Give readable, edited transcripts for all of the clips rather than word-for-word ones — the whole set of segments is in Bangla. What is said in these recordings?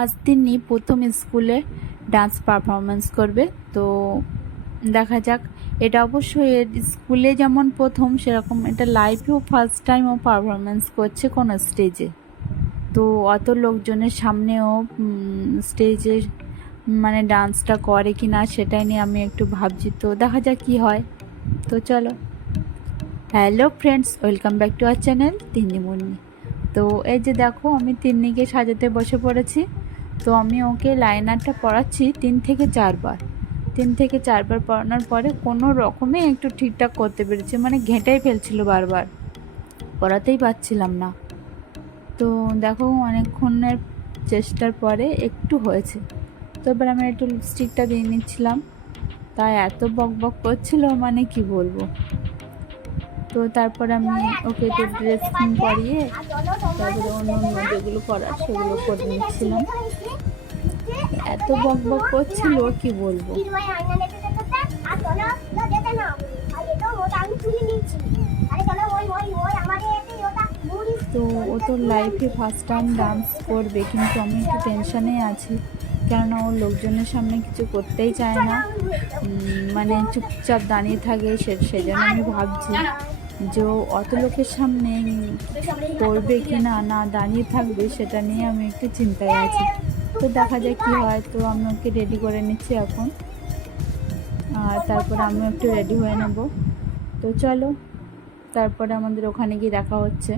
আজ তিন্নি প্রথম স্কুলে ডান্স পারফরমেন্স করবে। তো দেখা যাক। এটা অবশ্যই এর স্কুলে যেমন প্রথম, সেরকম এটা লাইভেও ফার্স্ট টাইম ও পারফরমেন্স করছে কোনো স্টেজে। তো অত লোকজনের সামনেও স্টেজে মানে ডান্সটা করে কি না সেটাই নিয়ে আমি একটু ভাবছি। তো দেখা যাক কি হয়। তো চলো। Hello friends, welcome back to our channel Tinni Munni. তো এই যে দেখো, আমি তিন্নিকে সাজাতে বসে পড়েছি। তো আমি ওকে লাইনারটা পড়াচ্ছি 3 থেকে 4 বার পড়ানোর পরে কোনো রকমে একটু ঠিকঠাক করতে পেরেছি, মানে ঘেঁটেই ফেলছিল বারবার, পড়াতেই পারছিলাম না। তো দেখো, অনেকক্ষণের চেষ্টার পরে একটু হয়েছে। তো এবার আমি একটু লিপস্টিকটা দিয়ে নিচ্ছিলাম, তাই এত বক বক করছিল মানে কি বলবো। তো তারপর আমি ওকে একটু ড্রেস পরিয়ে তারপরে অন্য অন্য যেগুলো করার সেগুলো করে নিচ্ছিলাম। এত বক বক করছিল কি বলবো। তো ও তো লাইফে ফার্স্ট টাইম ডান্স করবে, কিন্তু আমি একটু টেনশনে আছি, কেননা ও লোকজনের সামনে কিছু করতেই চায় না, মানে চুপচাপ দাঁড়িয়ে থাকে। সেজন্য আমি ভাবছি যে ও অত লোকের সামনে করবে কি না, না দাঁড়িয়ে থাকবে, সেটা নিয়ে আমি একটু চিন্তায় আছি। তো দেখা যায় কি হয়। তো আমি ওকে রেডি করে নিচ্ছি এখন, আর তারপরে আমিও একটু রেডি হয়ে নেব। তো চলো, তারপরে আমাদের ওখানে গিয়ে দেখা হচ্ছে।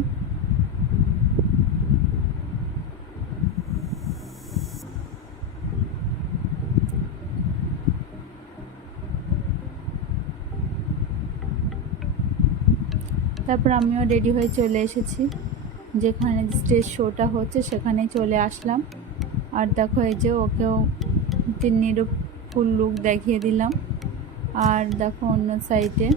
তারপর আমিও রেডি হয়ে চলে এসেছি, যেখানে স্টেজ শোটা হচ্ছে সেখানে চলে আসলাম। আর দেখো, এই যে ওকেও তিন্নিরও ফুল লুক দেখিয়ে দিলাম। আর দেখো, অন্য সাইডে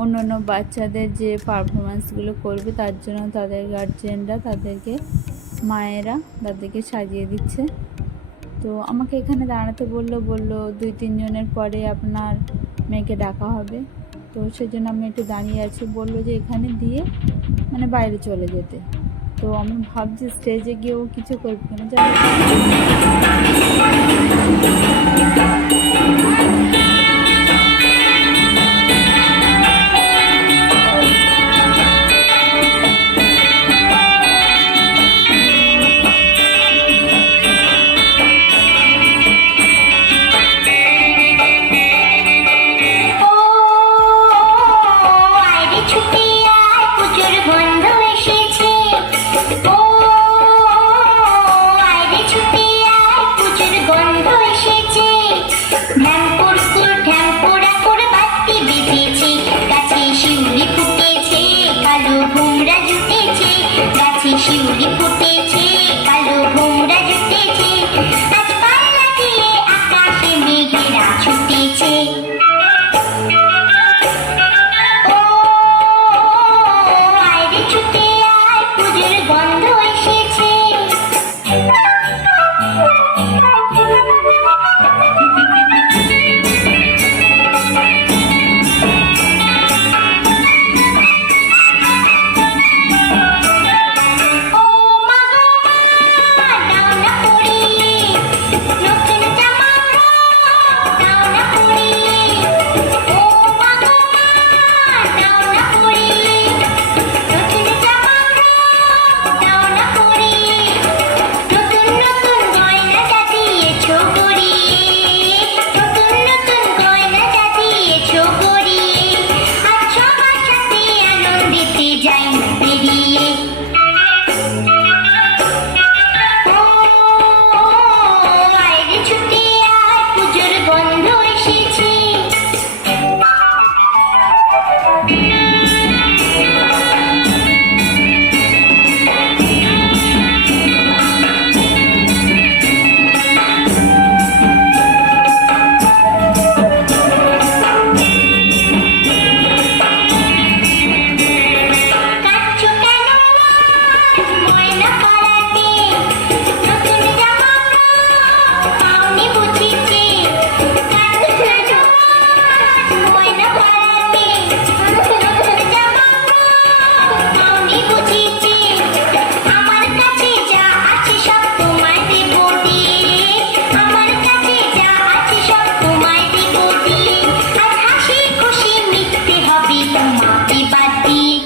অন্য অন্য বাচ্চাদের যে পারফরমেন্সগুলো করবে তার জন্য তাদের গার্জিয়ানরা, তাদেরকে মায়েরা তাদেরকে সাজিয়ে দিচ্ছে। তো আমাকে এখানে দাঁড়াতে বললো 2-3 জনের পরে আপনার মেয়েকে ডাকা হবে। তো সেজন্য আমি একটু দাঁড়িয়ে আছি। বললো যে এখানে দিয়ে মানে বাইরে চলে যেতে। তো আমি ভাবছি স্টেজে গিয়েও কিছু করবো কিনা, যাই শিউলি ফুটেছে, কালো ভোমরা জুটেছে, আজ পাল্লা দিয়ে আকাশে মেঘেরা ছুটেছে। ও আয় ছুটে আয়, পুজোর গন্ধ এসেছে। তোমায় দেব দিয়ে, আমার কাছে যা আছে সব তোমায় দেব দিয়ে, আজ হাসি খুশি মিটতে হবে তোমাকে বাদ দিয়ে।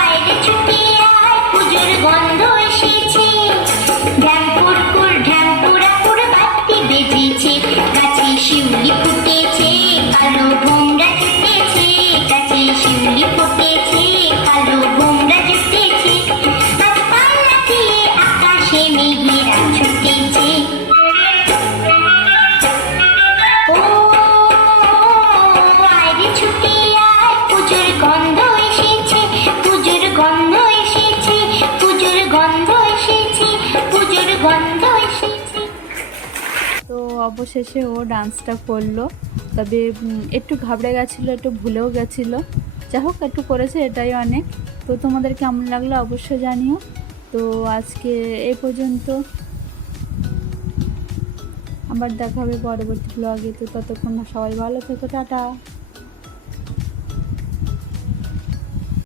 আয় রে ছুটি আয়, পুজোর গন্ধ এসেছে, ঢ্যামপুরপুর ঢ্যামপুরাপুর বাতি বেজেছে, গাছে শিউলি ফুটেছে, কালো ভোমরা জুটেছে, গাছে শিউলি ফুটেছে, কালো ভোমরা জুটেছে, আজ পাল্লা দিয়ে আকাশে মেঘেরা ছুটেছে। ও আয় রে ছুটি আয়, পুজোর গন্ধ এসেছে, পুজোর গন্ধ এসেছে, পুজোর গন্ধ এসেছে, পুজোর গন্ধ এসেছে। তো অবশেষে ও ডান্সটা করলো, তবে একটু ঘাবড়ে গেছিলো, একটু ভুলেও গেছিলো। যাই হোক, একটু করেছে, এটাই অনেক। তো তোমাদের কেমন লাগলো অবশ্যই জানিও। তো আজকে এই পর্যন্ত, আবার দেখা হবে পরবর্তী ব্লগে। তো ততক্ষণ সবাই ভালো থেকো, টাটা।